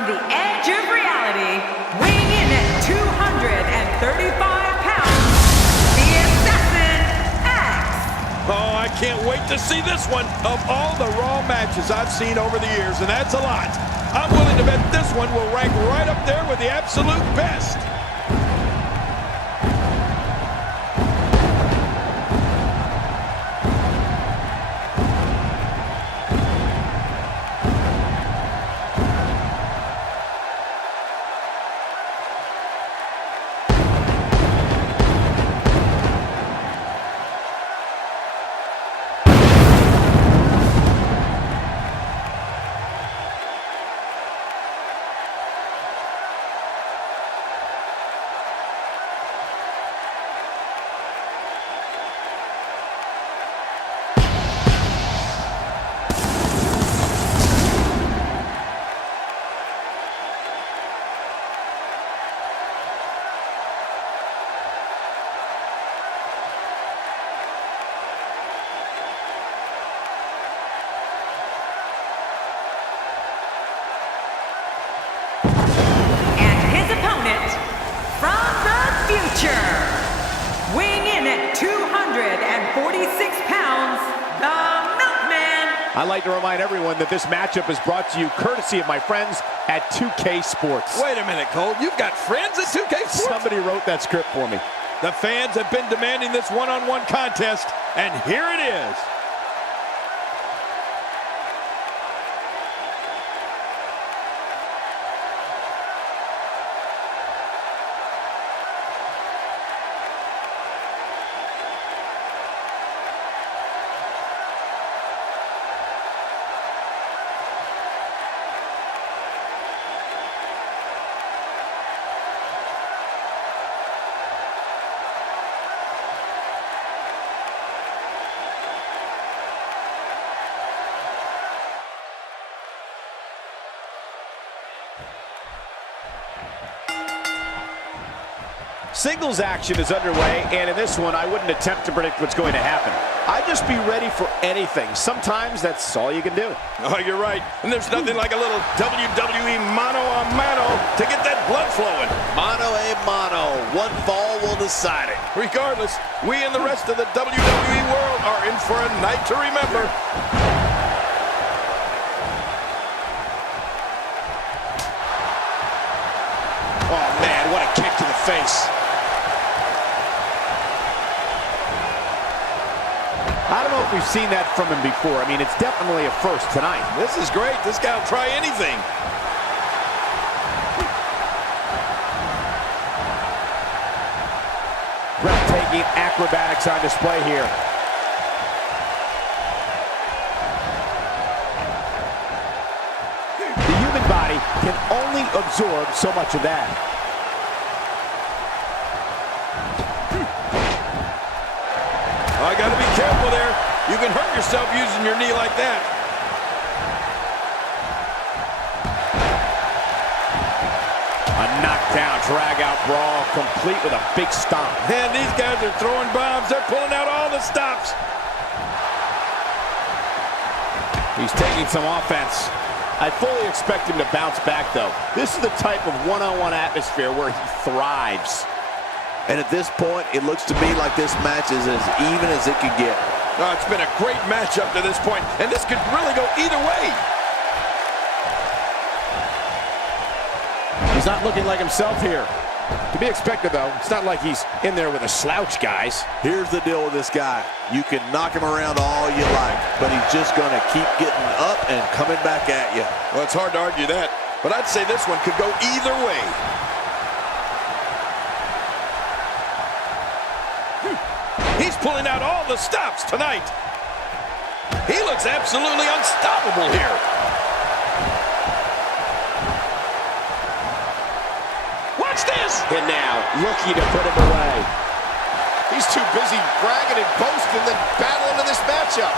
from the edge of reality, weighing in at 235 pounds, the Assassin X. Oh, I can't wait to see this one. Of all the Raw matches I've seen over the years, and that's a lot, I'm willing to bet this one will rank right up there with the absolute best. Weighing in at 246 pounds, the Milkman. I'd like to remind everyone that this matchup is brought to you courtesy of my friends at 2K Sports. Wait a minute, Cole. You've got friends at 2K Sports? Somebody wrote that script for me. The fans have been demanding this one-on-one contest, and here it is. Singles action is underway, and in this one, I wouldn't attempt to predict what's going to happen. I'd just be ready for anything. Sometimes that's all you can do. Oh, you're right. And there's nothing like a little WWE mano-a-mano to get that blood flowing. Mano-a-mano. One fall will decide it. Regardless, we and the rest of the WWE world are in for a night to remember. Oh, man, what a kick to the face. I don't know if we've seen that from him before. I mean, it's definitely a first tonight. This is great. This guy will try anything. Breathtaking acrobatics on display here. The human body can only absorb so much of that. I got to be careful there. You can hurt yourself using your knee like that. A knockdown, drag-out brawl, complete with a big stomp. And these guys are throwing bombs. They're pulling out all the stops. He's taking some offense. I fully expect him to bounce back, though. This is the type of one-on-one atmosphere where he thrives. And at this point, it looks to me like this match is as even as it could get. Oh, it's been a great match up to this point, and this could really go either way. He's not looking like himself here. To be expected, though. It's not like he's in there with a slouch, guys. Here's the deal with this guy. You can knock him around all you like, but he's just going to keep getting up and coming back at you. Well, it's hard to argue that, but I'd say this one could go either way. He's pulling out all the stops tonight. He looks absolutely unstoppable here. Watch this! And now, looking to put him away. He's too busy bragging and boasting than battling in this matchup.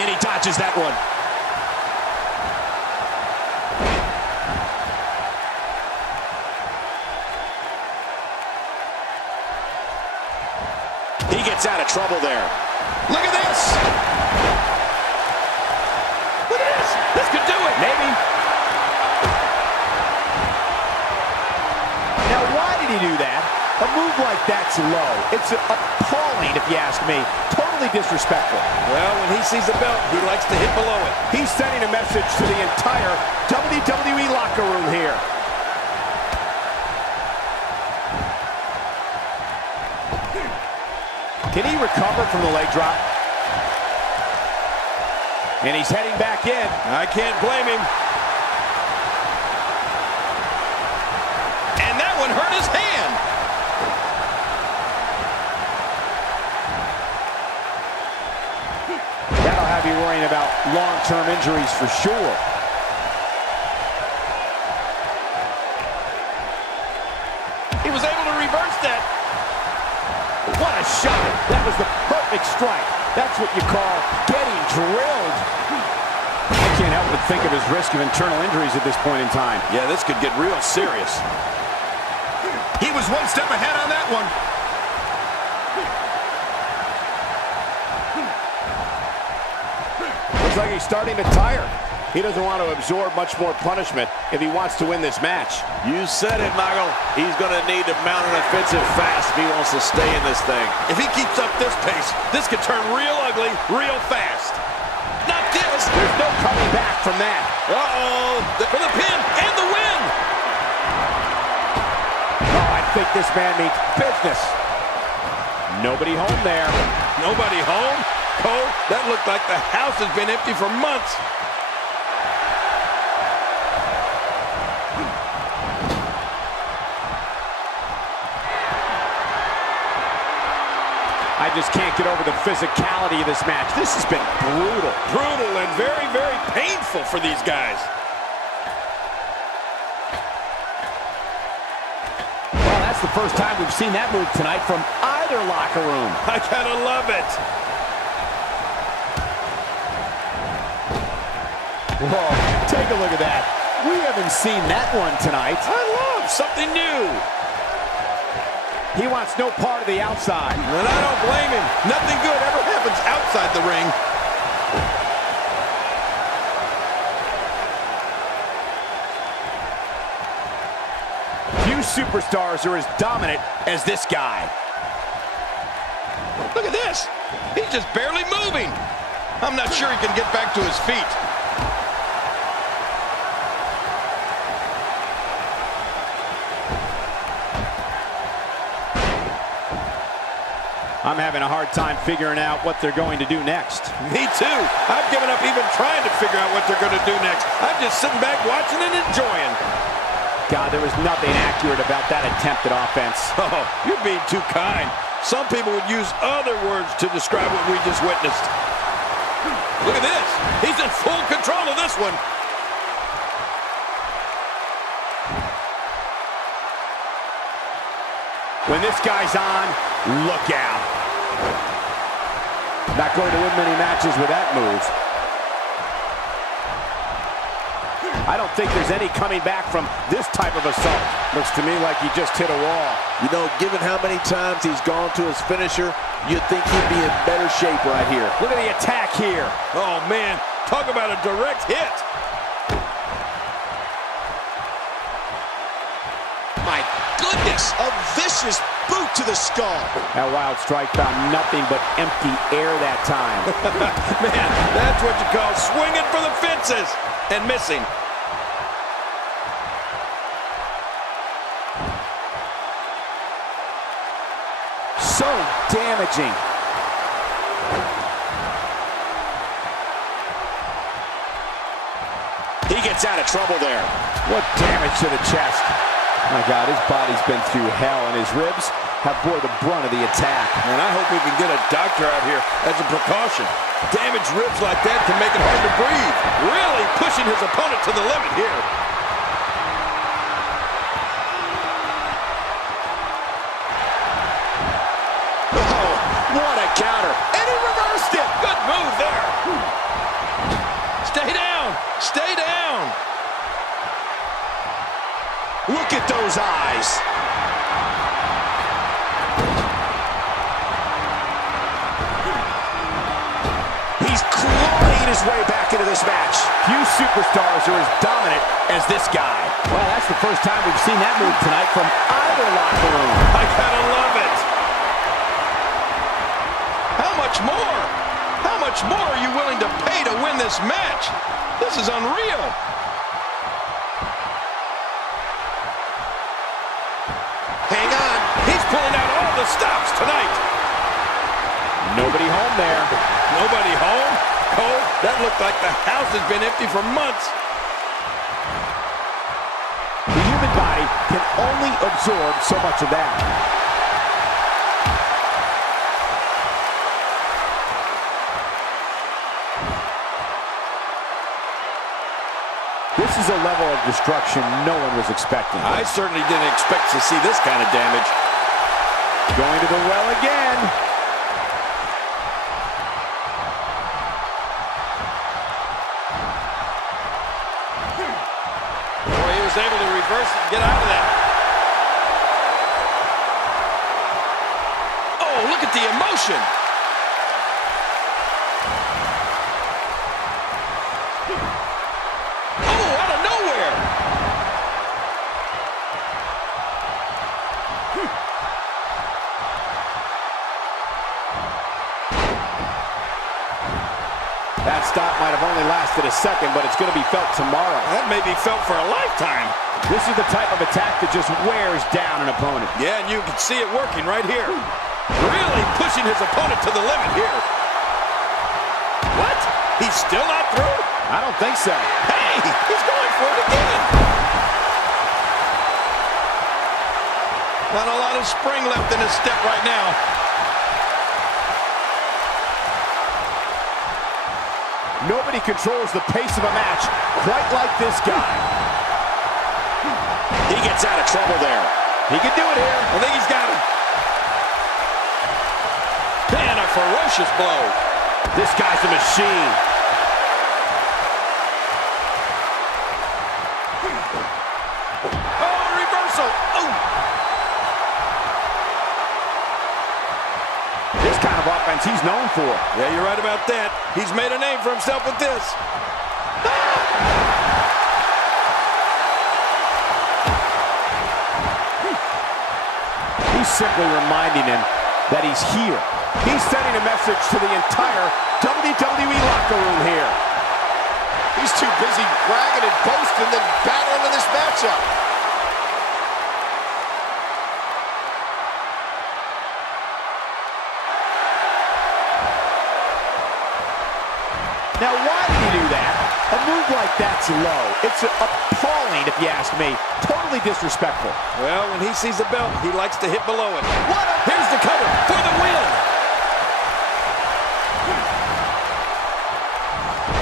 And he dodges that one. He gets out of trouble there. Look at this! Look at this. This could do it. Maybe. Now, why did he do that? A move like that's low. It's appalling, if you ask me. Totally disrespectful. Well, when he sees the belt, he likes to hit below it. He's sending a message to the entire WWE locker room here. Can he recover from the leg drop? And he's heading back in. I can't blame him. And that one hurt his hand. That'll have you worrying about long-term injuries for sure. He was able to reverse that. What a shot. That was the perfect strike. That's what you call getting drilled. I can't help but think of his risk of internal injuries at this point in time. Yeah, this could get real serious. He was one step ahead on that one. Looks like he's starting to tire. He doesn't want to absorb much more punishment if he wants to win this match. You said it, Michael. He's going to need to mount an offensive fast if he wants to stay in this thing. If he keeps up this pace, this could turn real ugly real fast. Not this. There's no coming back from that. Uh-oh. For the pin and the win. Oh, I think this man means business. Nobody home there. Nobody home? Cole, that looked like the house has been empty for months. I just can't get over the physicality of this match. This has been brutal. Brutal and very, very painful for these guys. Well, that's the first time we've seen that move tonight from either locker room. I gotta love it. Whoa, take a look at that. We haven't seen that one tonight. I love something new. He wants no part of the outside. And I don't blame him. Nothing good ever happens outside the ring. Few superstars are as dominant as this guy. Look at this. He's just barely moving. I'm not sure he can get back to his feet. I'm having a hard time figuring out what they're going to do next. Me too. I've given up even trying to figure out what they're going to do next. I'm just sitting back watching and enjoying. God, there was nothing accurate about that attempt at offense. Oh, you're being too kind. Some people would use other words to describe what we just witnessed. Look at this. He's in full control of this one. When this guy's on, look out. Not going to win many matches with that move. I don't think there's any coming back from this type of assault. Looks to me like he just hit a wall. You know, given how many times he's gone to his finisher, you'd think he'd be in better shape right here. Look at the attack here. Oh, man. Talk about a direct hit. My goodness, a vicious boot to the skull. That wild strike found nothing but empty air that time. Man, that's what you call swinging for the fences and missing. So damaging. He gets out of trouble there. What damage to the chest. My God, his body's been through hell, and his ribs have bore the brunt of the attack. And I hope we can get a doctor out here as a precaution. Damaged ribs like that can make it hard to breathe. Really pushing his opponent to the limit here. Oh, what a counter. And he reversed it. Good move there. Stay down. Stay down. Look at those eyes. He's clawing his his way back into this match. Few superstars are as dominant as this guy. Well, that's the first time we've seen that move tonight from either locker room. I gotta love it. How much more? How much more are you willing to pay to win this match? This is unreal. Hang on. He's pulling out all the stops tonight. Nobody home there. Nobody home? Cole, that looked like the house has been empty for months. The human body can only absorb so much of that. This is a level of destruction no one was expecting. I certainly didn't expect to see this kind of damage. Going to the well again. Boy, he was able to reverse it and get out of that. Oh, look at the emotion. Oh, out of nowhere. That stop might have only lasted a second, but it's going to be felt tomorrow. That may be felt for a lifetime. This is the type of attack that just wears down an opponent. Yeah, and you can see it working right here. Really pushing his opponent to the limit here. What? He's still not through? I don't think so. Hey, he's going for it again. Not a lot of spring left in his step right now. Nobody controls the pace of a match quite like this guy. He gets out of trouble there. He can do it here. I think he's got him. Man, a ferocious blow. This guy's a machine. Oh, reversal. Oh. This kind of offense he's known for. Yeah, you're right about that. He's made a name for himself with this. He's simply reminding him that he's here. He's sending a message to the entire WWE locker room here. He's too busy bragging and boasting than battling in this matchup. Now, why did he do that? A move like that's low. It's appalling, if you ask me. Totally disrespectful. Well, when he sees the belt, he likes to hit below it. Here's the cover for the win.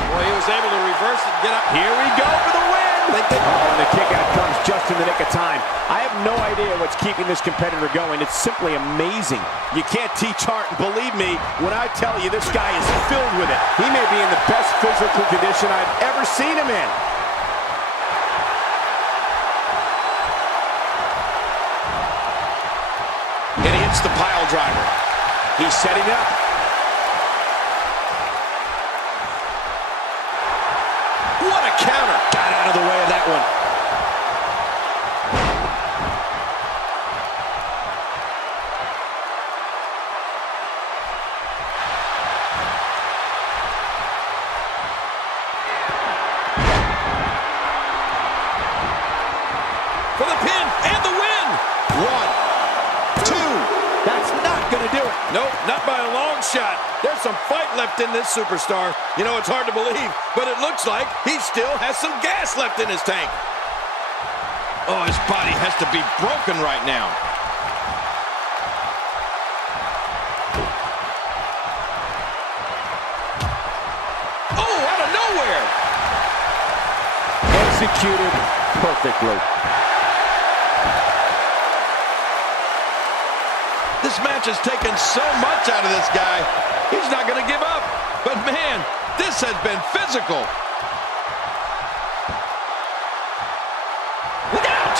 Boy, he was able to reverse it and get up. Here we go for the win. Oh, and the kick out comes just in the nick of time. I have no idea what's keeping this competitor going. It's simply amazing. You can't teach heart, and believe me when I tell you this guy is filled with it. He may be in the best physical condition I've ever seen him in. And he hits the pile driver. He's setting up. What a counter. Got out of the way of that one. For the pin and the win. 1, 2. That's not going to do it. Nope, not by a long shot. There's some fight left in this superstar. You know, it's hard to believe, but it looks like he still has some gas left in his tank. Oh, his body has to be broken right now. Oh, out of nowhere. Executed perfectly. This match has taken so much out of this guy. He's not going to give up. But man, this has been physical. Look out!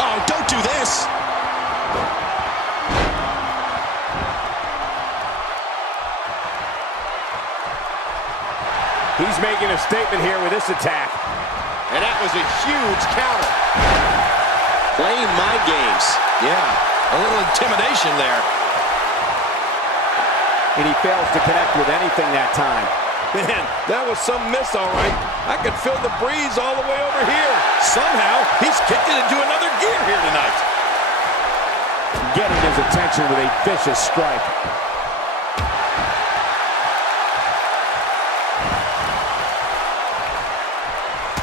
Oh, don't do this. Breeze making a statement here with this attack. And that was a huge counter. Playing my games. Yeah, a little intimidation there. And he fails to connect with anything that time. Man, that was some miss, all right. I could feel the breeze all the way over here. Somehow, he's kicked it into another gear here tonight. Getting his attention with a vicious strike.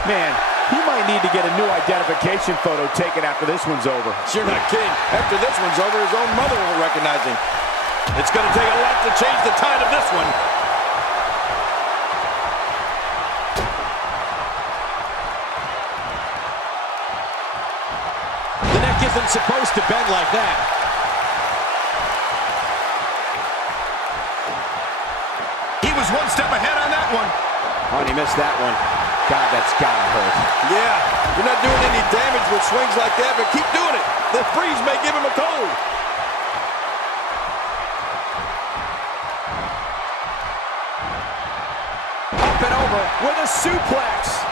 Man, he might need to get a new identification photo taken after this one's over. You're not kidding. After this one's over, his own mother won't recognize him. It's going to take a lot to change the tide of this one. The neck isn't supposed to bend like that. He was one step ahead on that one. Oh, and he missed that one. God, that's gotta hurt. Yeah, you're not doing any damage with swings like that, but keep doing it. The breeze may give him a cold. Up and over with a suplex.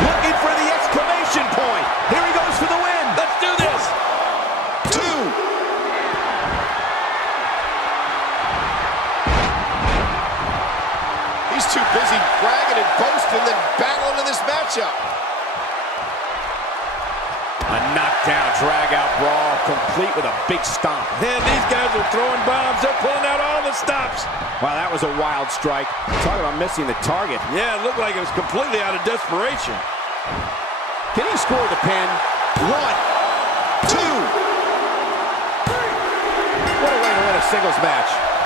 Looking for the exclamation point. Here he goes for the win. Let's do this. 2. He's too busy bragging and boasting than battling in this matchup. A knockdown, drag-out brawl, complete with a big stomp. Man, these guys are throwing bombs. They're pulling out all the stops. Wow, that was a wild strike. Talk about missing the target. Yeah, it looked like it was completely out of desperation. Can he score the pin? 1, 2. What a way to win a singles match.